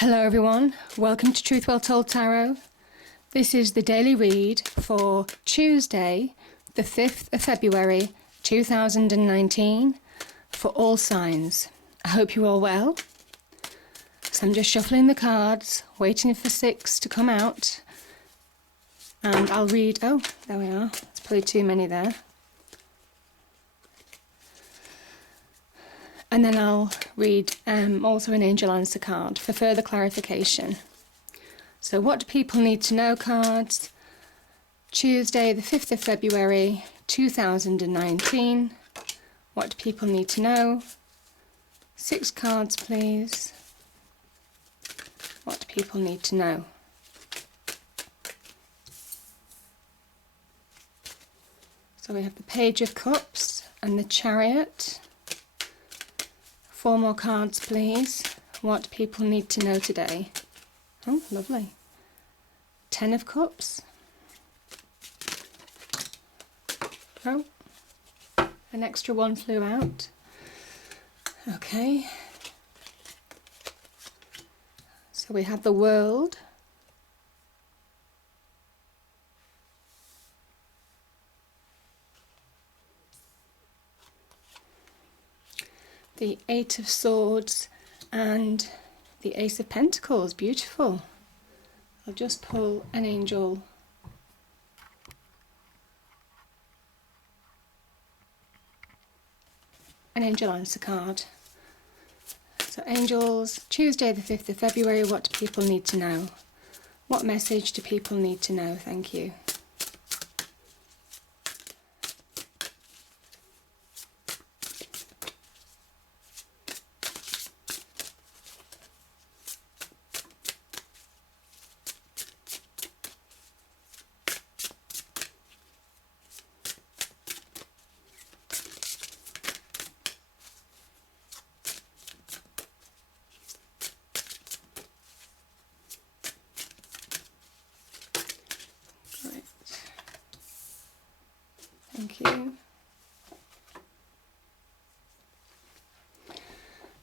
Hello everyone, welcome to Truth Well Told Tarot. This is the daily read for Tuesday, the 5th of February 2019 for all signs. I hope you're all well. So I'm just shuffling the cards, waiting for 6 to come out. And I'll read, oh, there we are, there's probably too many there. And then I'll read also an angel answer card for further clarification. So what do people need to know cards? Tuesday the 5th of February 2019. What do people need to know? 6 cards please. What do people need to know? So we have the Page of Cups and the Chariot. 4 more cards please. What people need to know today? Oh, lovely. 10 of Cups. Oh, an extra one flew out. Okay. So we have the World. The 8 of Swords and the Ace of Pentacles. Beautiful. I'll just pull an angel. An angel answer card. So angels, Tuesday the 5th of February, what do people need to know? What message do people need to know? Thank you. Thank you.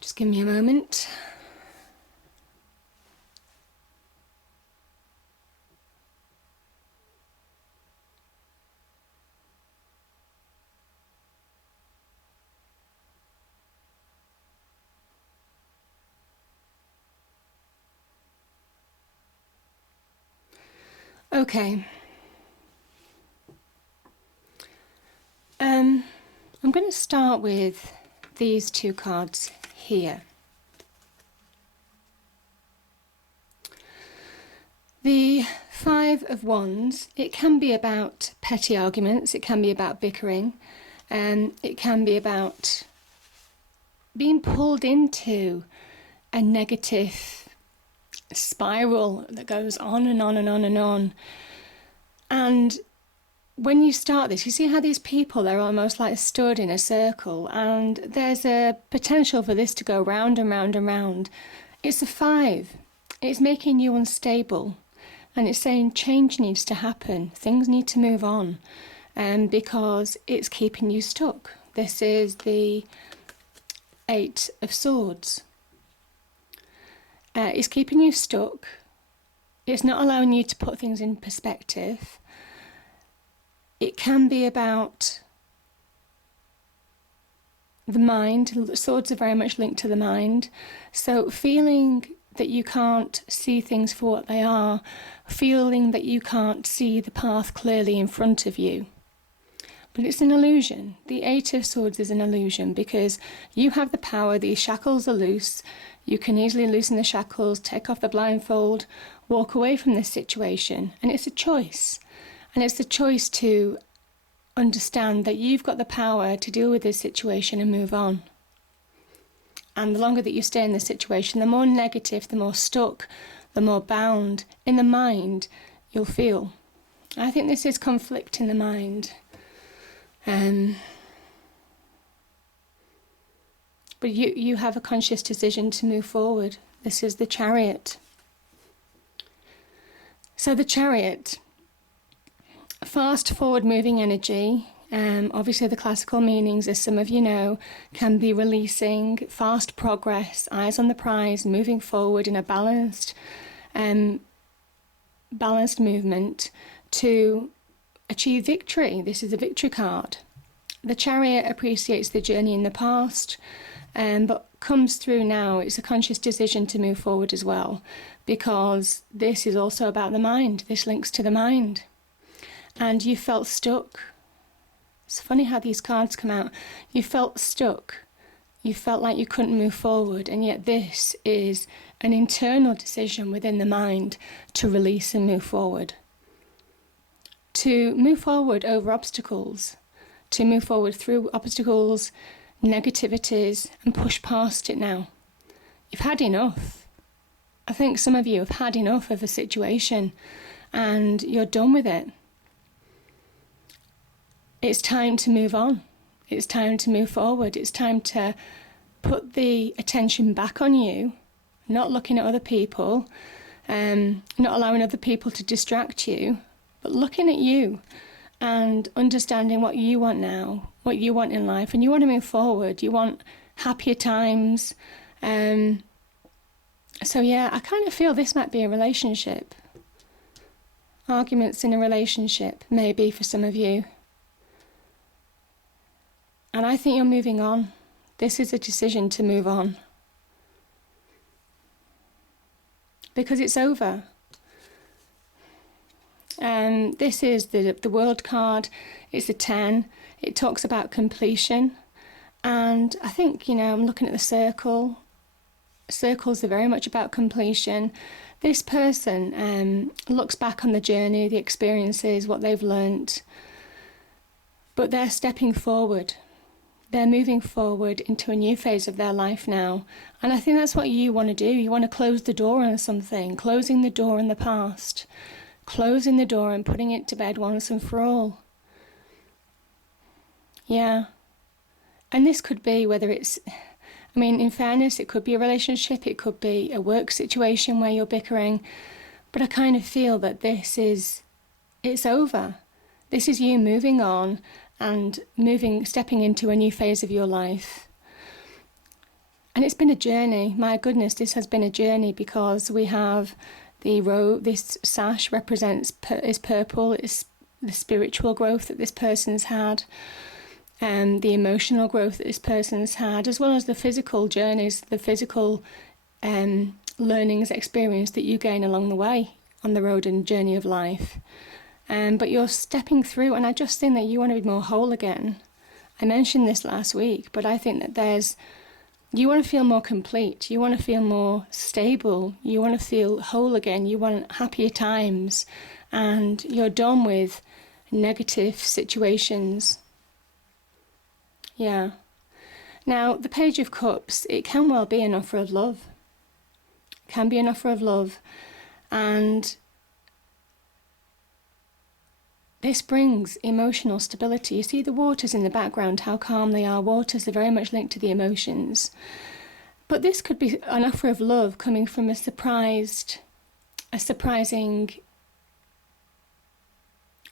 Just give me a moment. Okay. I'm going to start with these 2 cards here. The 5 of Wands, it can be about petty arguments, it can be about bickering, it can be about being pulled into a negative spiral that goes on and on and on and on. And when you start this, you see how these people, they're almost like stood in a circle, and there's a potential for this to go round and round and round. It's a 5. It's making you unstable, and it's saying change needs to happen. Things need to move on, because it's keeping you stuck. This is the 8 of Swords. It's keeping you stuck. It's not allowing you to put things in perspective. It can be about the mind. Swords are very much linked to the mind. So feeling that you can't see things for what they are, feeling that you can't see the path clearly in front of you. But it's an illusion. The 8 of Swords is an illusion because you have the power. These shackles are loose. You can easily loosen the shackles, take off the blindfold, walk away from this situation. And it's a choice. And it's the choice to understand that you've got the power to deal with this situation and move on. And the longer that you stay in this situation, the more negative, the more stuck, the more bound in the mind you'll feel. I think this is conflict in the mind. But you have a conscious decision to move forward. This is the Chariot. So the Chariot, fast forward moving energy. Obviously, the classical meanings, as some of you know, can be releasing, fast progress, eyes on the prize, moving forward in a balanced movement to achieve victory. This is a victory card. The Chariot appreciates the journey in the past, but comes through now. It's a conscious decision to move forward as well, because this is also about the mind. This links to the mind. And you felt stuck. It's funny how these cards come out. You felt stuck. You felt like you couldn't move forward, and yet this is an internal decision within the mind to release and move forward. To move forward over obstacles, to move forward through obstacles, negativities, and push past it now. You've had enough. I think some of you have had enough of a situation and you're done with it. It's time to move on. It's time to move forward. It's time to put the attention back on you, not looking at other people, not allowing other people to distract you, but looking at you and understanding what you want now, what you want in life, and you want to move forward. You want happier times. So yeah, I kind of feel this might be a relationship. Arguments in a relationship, maybe for some of you. And I think you're moving on. This is a decision to move on. Because it's over. This is the World card. It's a 10. It talks about completion. And I think, I'm looking at the circle. Circles are very much about completion. This person looks back on the journey, the experiences, what they've learnt. But they're stepping forward. They're moving forward into a new phase of their life now. And I think that's what you want to do. You want to close the door on something, closing the door on the past, closing the door and putting it to bed once and for all. Yeah. And this could be whether it's, in fairness, it could be a relationship, it could be a work situation where you're bickering. But I kind of feel that it's over. This is you moving on and stepping into a new phase of your life. And it's been a journey. My goodness, this has been a journey, because we have this sash is purple. It's the spiritual growth that this person's had, and the emotional growth that this person's had, as well as the physical journeys, the physical learnings, experience that you gain along the way on the road and journey of life. But you're stepping through, and I just think that you want to be more whole again. I mentioned this last week, but I think that you want to feel more complete. You want to feel more stable. You want to feel whole again. You want happier times, and you're done with negative situations. Yeah. Now, the Page of Cups, it can well be an offer of love. It can be an offer of love, and this brings emotional stability. You see the waters in the background, how calm they are. Waters are very much linked to the emotions. But this could be an offer of love coming from a surprising,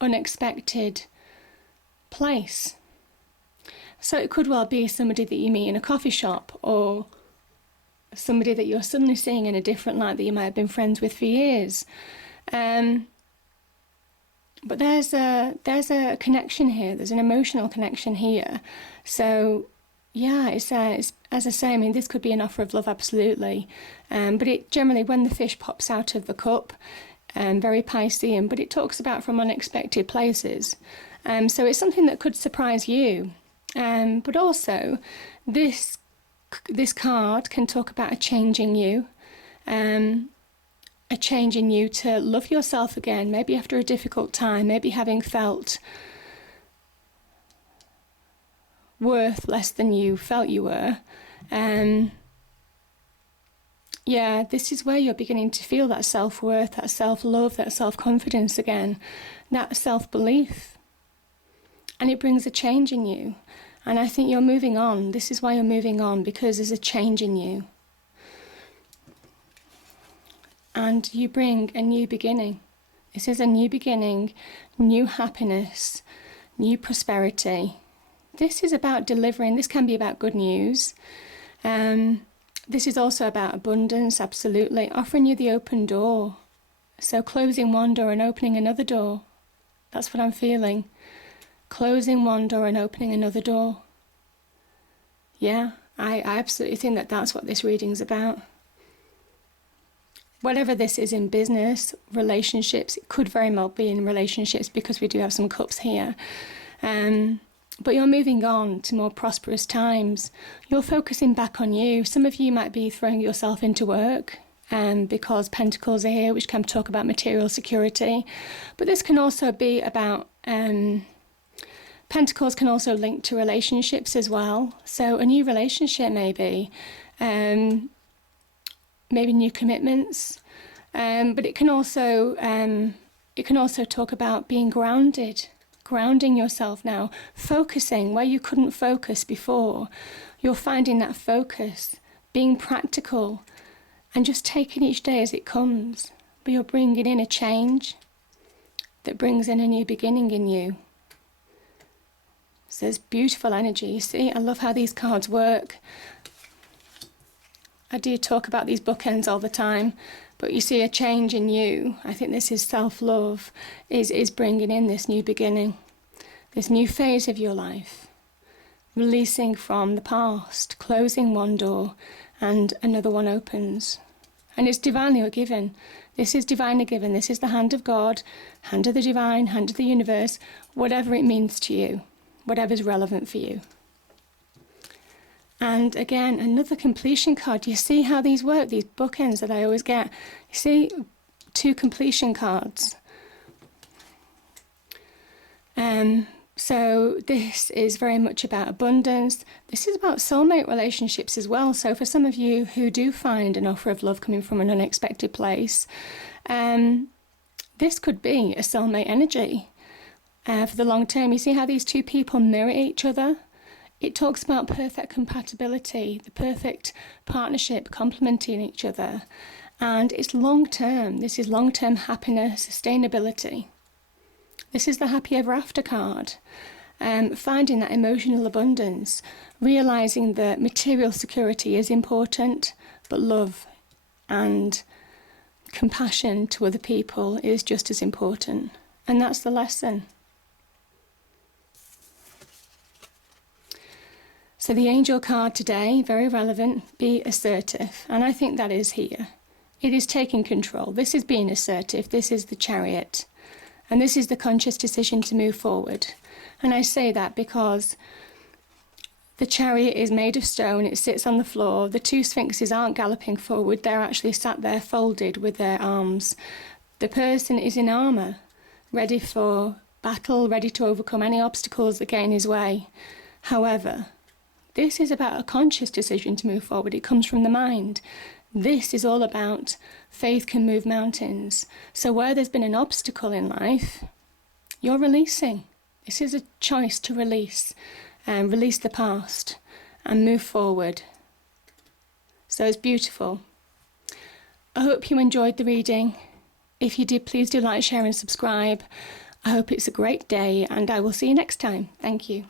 unexpected place. So it could well be somebody that you meet in a coffee shop, or somebody that you're suddenly seeing in a different light that you might have been friends with for years. But there's a connection here. There's an emotional connection here. So, yeah, it's as I say. This could be an offer of love, absolutely. But it generally, when the fish pops out of the cup, very Piscean. But it talks about from unexpected places. So it's something that could surprise you. But also, this card can talk about a change in you. A change in you to love yourself again, maybe after a difficult time, maybe having felt worth less than you felt you were. This is where you're beginning to feel that self-worth, that self-love, that self-confidence again, that self-belief. And it brings a change in you. And I think you're moving on. This is why you're moving on, because there's a change in you. And you bring a new beginning. This is a new beginning, new happiness, new prosperity. This is about delivering. This can be about good news. This is also about abundance, absolutely. Offering you the open door. So closing one door and opening another door. That's what I'm feeling. Closing one door and opening another door. Yeah, I absolutely think that that's what this reading's about. Whatever this is in business, relationships, it could very well be in relationships because we do have some cups here. But you're moving on to more prosperous times. You're focusing back on you. Some of you might be throwing yourself into work because Pentacles are here, which can talk about material security. But this can also be about, Pentacles can also link to relationships as well. So a new relationship maybe, maybe new commitments. But it can also talk about being grounded. Grounding yourself now, focusing where you couldn't focus before. You're finding that focus, being practical, and just taking each day as it comes. But you're bringing in a change that brings in a new beginning in you. So there's beautiful energy. You see, I love how these cards work. I do talk about these bookends all the time, but you see a change in you. I think this is self-love, is bringing in this new beginning, this new phase of your life, releasing from the past, closing one door and another one opens. And it's divinely given. This is divinely given. This is the hand of God, hand of the divine, hand of the universe, whatever it means to you, whatever's relevant for you. And again, another completion card. You see how these work, these bookends that I always get. You see, 2 completion cards. So this is very much about abundance. This is about soulmate relationships as well. So for some of you who do find an offer of love coming from an unexpected place, this could be a soulmate energy for the long term. You see how these 2 people mirror each other? It talks about perfect compatibility, the perfect partnership, complementing each other. And it's long-term. This is long-term happiness, sustainability. This is the happy ever after card. Finding that emotional abundance, realising that material security is important, but love and compassion to other people is just as important. And that's the lesson. So the angel card today, very relevant, be assertive. And I think that is here. It is taking control. This is being assertive. This is the Chariot. And this is the conscious decision to move forward. And I say that because the Chariot is made of stone. It sits on the floor. The 2 Sphinxes aren't galloping forward. They're actually sat there folded with their arms. The person is in armour, ready for battle, ready to overcome any obstacles that get in his way. However, this is about a conscious decision to move forward. It comes from the mind. This is all about faith can move mountains. So where there's been an obstacle in life, you're releasing. This is a choice to release and release the past and move forward. So it's beautiful. I hope you enjoyed the reading. If you did, please do like, share and subscribe. I hope it's a great day and I will see you next time. Thank you.